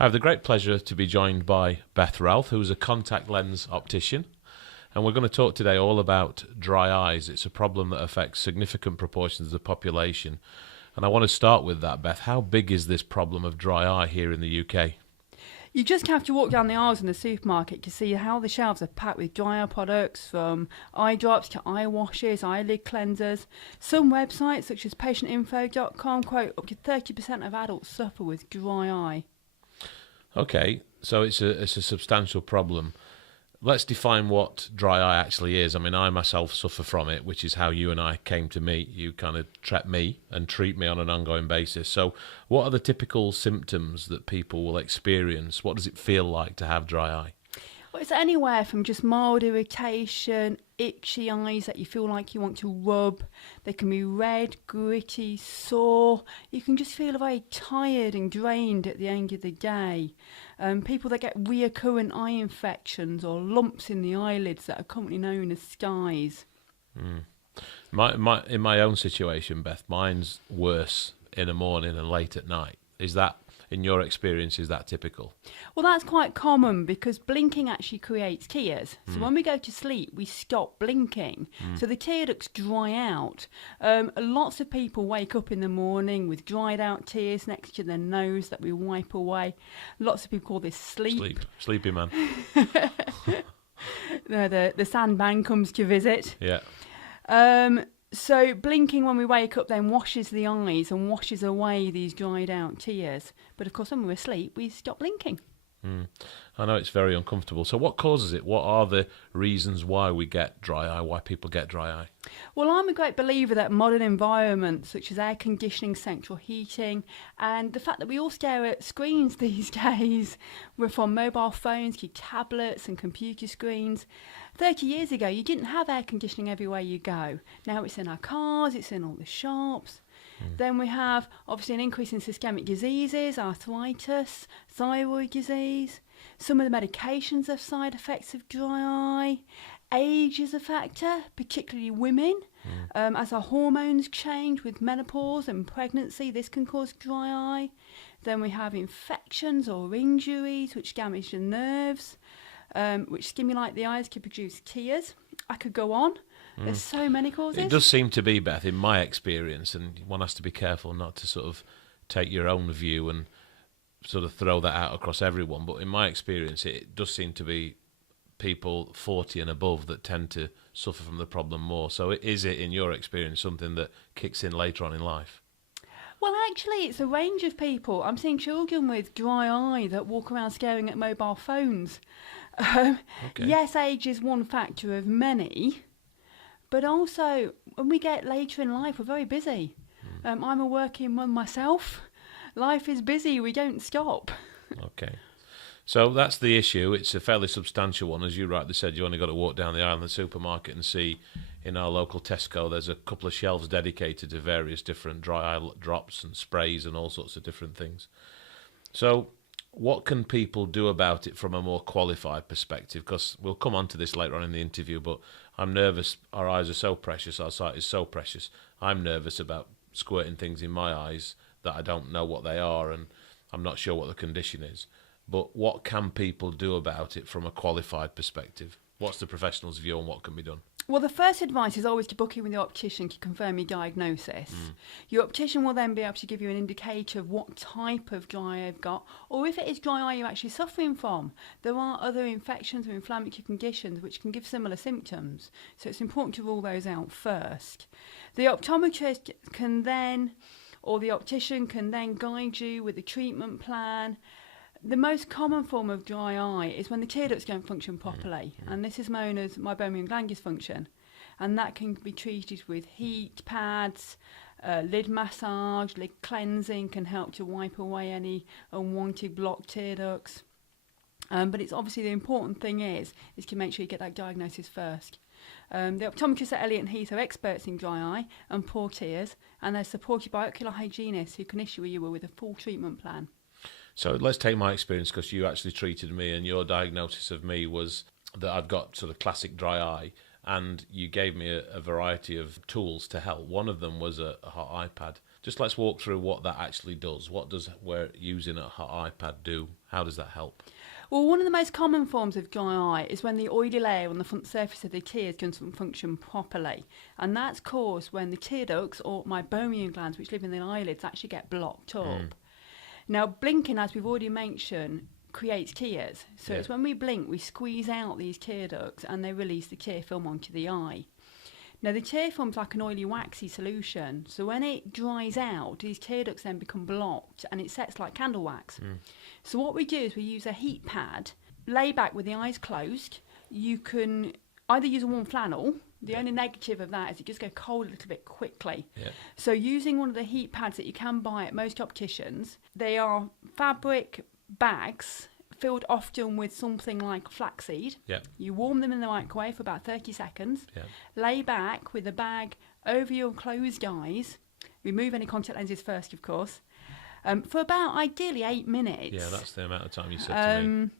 I have the great pleasure to be joined by Beth Ralph, who's a contact lens optician. And we're going to talk today all about dry eyes. It's a problem that affects significant proportions of the population. And I want to start with that, Beth. How big is this problem of dry eye here in the UK? You just have to walk down the aisles in the supermarket to see how the shelves are packed with dry eye products, from eye drops to eye washes, eyelid cleansers. Some websites, such as patientinfo.com, quote up to 30% of adults suffer with dry eye. Okay, so it's a substantial problem. Let's define what dry eye actually is. I mean, I myself suffer from it, which is how you and I came to meet. You kind of trap me and treat me on an ongoing basis. So what are the typical symptoms that people will experience? What does it feel like to have dry eye? Well, it's anywhere from just mild irritation, itchy eyes that you feel like you want to rub. They can be red, gritty, sore. You can just feel very tired and drained at the end of the day. People that get recurrent eye infections or lumps in the eyelids that are commonly known as skies. In my own situation, Beth, mine's worse in the morning and late at night. Is that, in your experience, is that typical? Well, that's quite common because blinking actually creates tears. So when we go to sleep, we stop blinking. So the tear ducts dry out. Lots of people wake up in the morning with dried out tears next to their nose that we wipe away. Lots of people call this sleep. Sleepy man. The sandman comes to visit. Yeah. So blinking when we wake up then washes the eyes and washes away these dried out tears. But of course, when we're asleep, we stop blinking. I know it's very uncomfortable. So what causes it? What are the reasons why we get dry eye, why people get dry eye? Well, I'm a great believer that modern environments such as air conditioning, central heating, and the fact that we all stare at screens these days, we're from mobile phones to tablets and computer screens. 30 years ago, you didn't have air conditioning everywhere you go. Now it's in our cars, it's in all the shops. Then we have, obviously, an increase in systemic diseases, arthritis, thyroid disease. Some of the medications have side effects of dry eye. Age is a factor, particularly women. As our hormones change with menopause and pregnancy, this can cause dry eye. Then we have infections or injuries which damage the nerves, which stimulate the eyes to produce tears. I could go on. There's so many causes. It does seem to be, Beth, in my experience, and one has to be careful not to sort of take your own view and sort of throw that out across everyone, but in my experience it does seem to be people 40 and above that tend to suffer from the problem more. So is it, in your experience, something that kicks in later on in life? Well, actually, it's a range of people. I'm seeing children with dry eye that walk around staring at mobile phones. Okay. Yes, age is one factor of many, but also when we get later in life, we're very busy. I'm a working mum myself. Life is busy, we don't stop. Okay. So that's the issue. It's a fairly substantial one. As you rightly said, you only got to walk down the aisle in the supermarket and see in our local Tesco there's a couple of shelves dedicated to various different dry eye drops and sprays and all sorts of different things. So what can people do about it from a more qualified perspective? Because we'll come on to this later on in the interview, but I'm nervous. Our eyes are so precious. Our sight is so precious. I'm nervous about squirting things in my eyes that I don't know what they are and I'm not sure what the condition is. But what can people do about it from a qualified perspective? What's the professional's view on what can be done? Well, the first advice is always to book in with your optician to confirm your diagnosis. Your optician will then be able to give you an indicator of what type of dry eye you've got, or if it is dry eye you're actually suffering from. There are other infections or inflammatory conditions which can give similar symptoms, so it's important to rule those out first. The optometrist can then, or the optician can then guide you with a treatment plan. The most common form of dry eye is when the tear ducts don't function properly, and this is known as meibomian gland dysfunction, and that can be treated with heat pads, lid massage, lid cleansing can help to wipe away any unwanted blocked tear ducts. But it's obviously the important thing is to make sure you get that diagnosis first. The optometrists at Elliot and Heath are experts in dry eye and poor tears, and they're supported by ocular hygienists who can issue you with a full treatment plan. So let's take my experience, because you actually treated me and your diagnosis of me was that I've got sort of classic dry eye, and you gave me a variety of tools to help. One of them was a hot iPad. Just let's walk through what that actually does. What does using a hot iPad do How does that help? Well, one of the most common forms of dry eye is when the oily layer on the front surface of the tears doesn't function properly. And that's caused when the tear ducts or meibomian glands, which live in the eyelids, actually get blocked up. Now, blinking, as we've already mentioned, creates tears. So it's when we blink, we squeeze out these tear ducts and they release the tear film onto the eye. Now, the tear film's like an oily, waxy solution. So when it dries out, these tear ducts then become blocked and it sets like candle wax. So what we do is we use a heat pad, lay back with the eyes closed. You can either use a warm flannel. The only negative of that is it just goes cold a little bit quickly. So using one of the heat pads that you can buy at most opticians, they are fabric bags filled often with something like flaxseed. You warm them in the microwave for about 30 seconds. Lay back with the bag over your closed eyes. Remove any contact lenses first, of course. For about, ideally, 8 minutes. Yeah, that's the amount of time you said to me.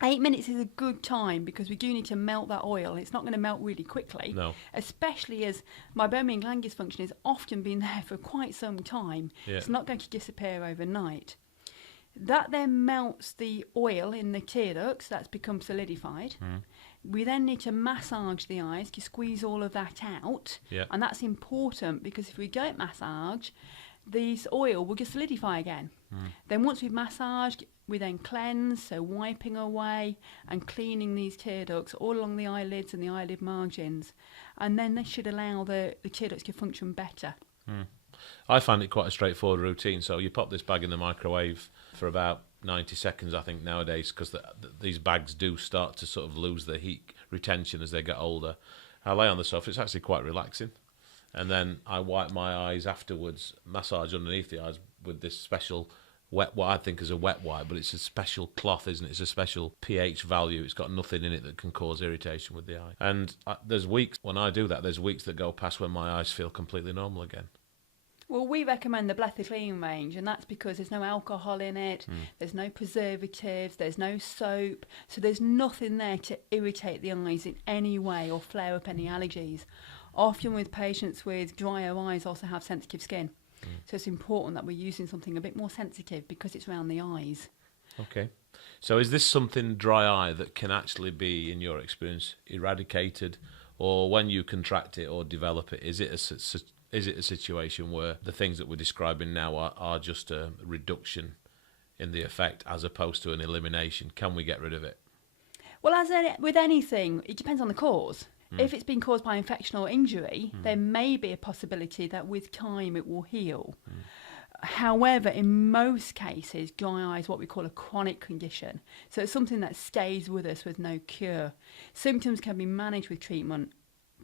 8 minutes is a good time because we do need to melt that oil. It's not going to melt really quickly. No. Especially as meibomian gland dysfunction has often been there for quite some time. It's not going to disappear overnight. That then melts the oil in the tear ducts. That's become solidified. We then need to massage the eyes to squeeze all of that out. And that's important because if we don't massage, this oil will just solidify again. Then once we've massaged, we then cleanse, so wiping away and cleaning these tear ducts all along the eyelids and the eyelid margins. And then this should allow the tear ducts to function better. I find it quite a straightforward routine. So you pop this bag in the microwave for about 90 seconds, I think, nowadays, because these bags do start to sort of lose their heat retention as they get older. I lay on the sofa. It's actually quite relaxing. And then I wipe my eyes afterwards, massage underneath the eyes with this special what I think is a wet wipe, but it's a special cloth, isn't it? It's a special pH value. It's got nothing in it that can cause irritation with the eye. And there's weeks, when I do that, there's weeks that go past when my eyes feel completely normal again. Well, we recommend the Beth Clean range, and that's because there's no alcohol in it, there's no preservatives, there's no soap, so there's nothing there to irritate the eyes in any way or flare up any allergies. Often with patients with drier eyes also have sensitive skin. So it's important that we're using something a bit more sensitive because it's around the eyes. Okay. So is this something, dry eye, that can actually be, in your experience, eradicated? Or when you contract it or develop it, is it a situation where the things that we're describing now are just a reduction in the effect as opposed to an elimination? Can we get rid of it? Well, with anything, it depends on the cause. If it's been caused by infection or injury, there may be a possibility that with time it will heal. However, in most cases, dry eye is what we call a chronic condition. So it's something that stays with us with no cure. Symptoms can be managed with treatment,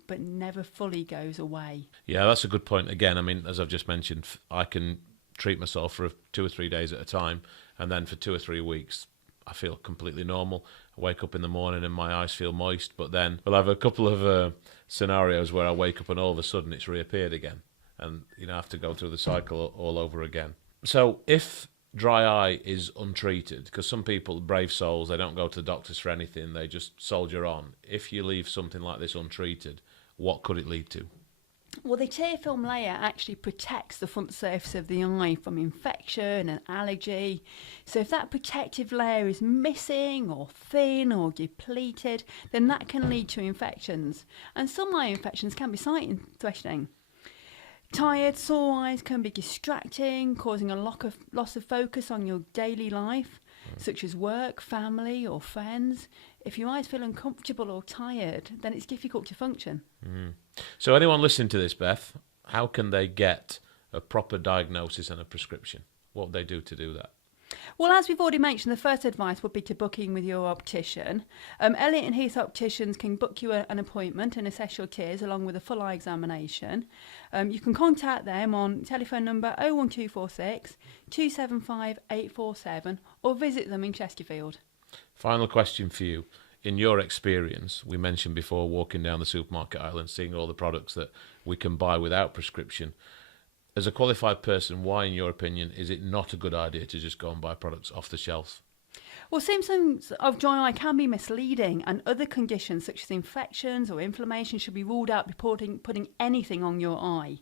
but never fully goes away. Yeah, that's a good point. Again, I mean, as I've just mentioned, I can treat myself for 2 or 3 days at a time, and then for 2 or 3 weeks, I feel completely normal. I wake up in the morning and my eyes feel moist, but then we'll have a couple of scenarios where I wake up and all of a sudden it's reappeared again. And, I have to go through the cycle all over again. So if dry eye is untreated, because some people, brave souls, they don't go to the doctors for anything, they just soldier on. If you leave something like this untreated, what could it lead to? Well, the tear film layer actually protects the front surface of the eye from infection and allergy. So if that protective layer is missing or thin or depleted, then that can lead to infections. And some eye infections can be sight-threatening. Tired, sore eyes can be distracting, causing a loss of focus on your daily life, such as work, family or friends. If your eyes feel uncomfortable or tired, then it's difficult to function. So anyone listening to this, Beth, how can they get a proper diagnosis and a prescription? What would they do to do that? Well, as we've already mentioned, the first advice would be to book in with your optician. Elliott and Heath opticians can book you an appointment and assess your tears along with a full eye examination. You can contact them on telephone number 01246 275 847 or visit them in Chesterfield. Final question for you. In your experience, we mentioned before walking down the supermarket aisle and seeing all the products that we can buy without prescription. As a qualified person, why, in your opinion, is it not a good idea to just go and buy products off the shelf? Well, symptoms of dry eye can be misleading, and other conditions such as infections or inflammation should be ruled out before putting anything on your eye.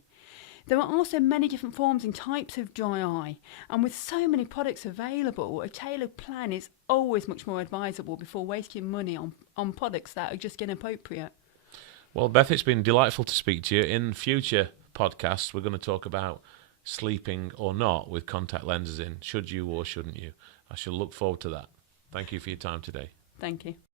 There are also many different forms and types of dry eye, and with so many products available, a tailored plan is always much more advisable before wasting money on products that are just inappropriate. Well, Beth, it's been delightful to speak to you. In future podcasts, we're going to talk about sleeping or not with contact lenses in. Should you or shouldn't you? I shall look forward to that. Thank you for your time today. Thank you.